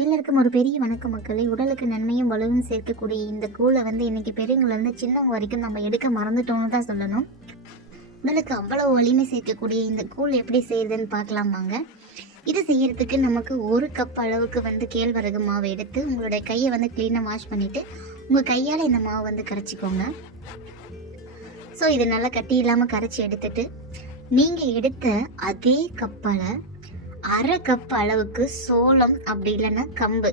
எல்லாருக்கும் ஒரு பெரிய வணக்கம் மக்களே. உடலுக்கு நன்மையும் வலுவும் சேர்க்கக்கூடிய இந்த கூழை இன்னைக்கு பெரியவங்கள சின்னவங்க வரைக்கும் நம்ம எடுக்க மறந்துட்டோம்னு தான் சொல்லணும். உடலுக்கு அவ்வளவு வலிமை சேர்க்கக்கூடிய இந்த கூழ் எப்படி செய்யுதுன்னு பார்க்கலாம் வாங்க. இது செய்யறதுக்கு நமக்கு 1 கப் அளவுக்கு கேழ்வரகு மாவு எடுத்து உங்களுடைய கையை க்ளீனாக வாஷ் பண்ணிட்டு உங்கள் கையால் இந்த மாவு கரைச்சிக்கோங்க. ஸோ இது நல்லா கட்டி இல்லாமல் கரைச்சி எடுத்துட்டு நீங்கள் எடுத்த அதே கப்பால் 1/2 கப் அளவுக்கு சோளம் அப்படி இல்லைன்னா கம்பு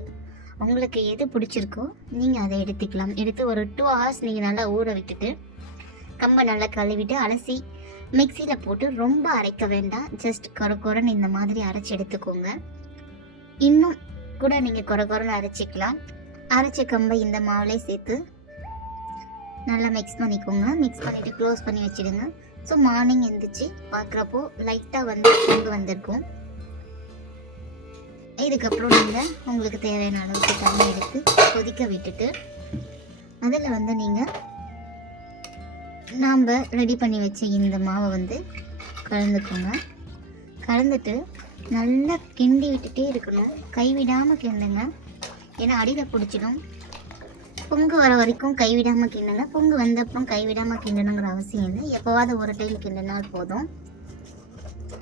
உங்களுக்கு எது பிடிச்சிருக்கோ நீங்கள் அதை எடுத்துக்கலாம். எடுத்து ஒரு 2 hours நீங்கள் நல்லா ஊற விட்டுட்டு கம்பை நல்லா கழுவிட்டு அலசி மிக்சியில் போட்டு ரொம்ப அரைக்க வேண்டாம். ஜஸ்ட் கொரன்னு இந்த மாதிரி அரைச்சி எடுத்துக்கோங்க. இன்னும் கூட நீங்கள் கொரன்னு அரைச்சிக்கலாம். அரைச்ச கம்பை இந்த மாவுலே சேர்த்து நல்லா மிக்ஸ் பண்ணிக்கோங்க. மிக்ஸ் பண்ணிவிட்டு க்ளோஸ் பண்ணி வச்சுடுங்க. ஸோ மார்னிங் எழுந்திரிச்சு பார்க்குறப்போ லைட்டாக பொங்கு வந்திருக்கும். இதுக்கப்புறம் நீங்கள் உங்களுக்கு தேவையான அளவுக்கு தண்ணி எடுத்து கொதிக்க விட்டுட்டு அதில் நீங்கள் நாம் ரெடி பண்ணி வச்ச இந்த மாவை கலந்துக்கோங்க. கலந்துட்டு நல்லா கிண்டி விட்டுட்டே இருக்கணும். கைவிடாமல் கிண்டுங்க, ஏன்னா அடியில் பிடிச்சிடும். பொங்கு வர வரைக்கும் கைவிடாமல் கிண்டுங்க. பொங்கு வந்தப்புறம் கைவிடாமல் கிண்டணுங்கிற அவசியம் இல்லை. எப்போவாவது ஒரு டைம் கிண்டினால் போதும்.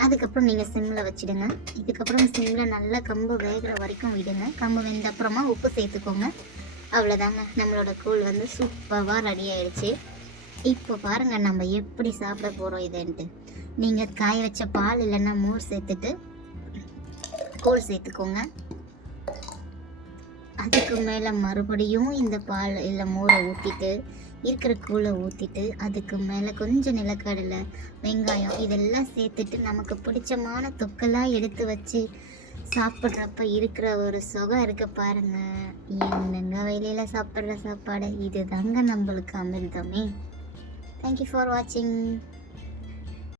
அதுக்கப்புறம் நீங்கள் சிம்மில் வச்சுடுங்க. இதுக்கப்புறம் சிம்மில் நல்லா கம்பு வேகிற வரைக்கும் விடுங்க. கம்பு வெந்த அப்புறமா உப்பு சேர்த்துக்கோங்க. அவ்வளோதாங்க, நம்மளோட கூழ் சூப்பராக ரெடி ஆகிடுச்சு. இப்போ பாருங்கள் நம்ம எப்படி சாப்பிட போகிறோம் இதுன்ட்டு. நீங்கள் காய வச்ச பால் இல்லைன்னா மோர் சேர்த்துட்டு கூழ் சேர்த்துக்கோங்க. அதுக்கு மேலே மறுபடியும் இந்த பால் இல்லை மோரை ஊற்றிட்டு இருக்கிற கூழை ஊற்றிட்டு அதுக்கு மேலே கொஞ்சம் நிலக்கடலை, வெங்காயம் இதெல்லாம் சேர்த்துட்டு நமக்கு பிடிச்சமான தொக்கெல்லாம் எடுத்து வச்சு சாப்பிட்றப்ப இருக்கிற ஒரு சுகம் இருக்க பாருங்க. என்னங்க வெளியில் சாப்பிட்ற சாப்பாடு இது தாங்க நம்மளுக்கு அமிர்தமே. தேங்க்யூ ஃபார் வாட்சிங்.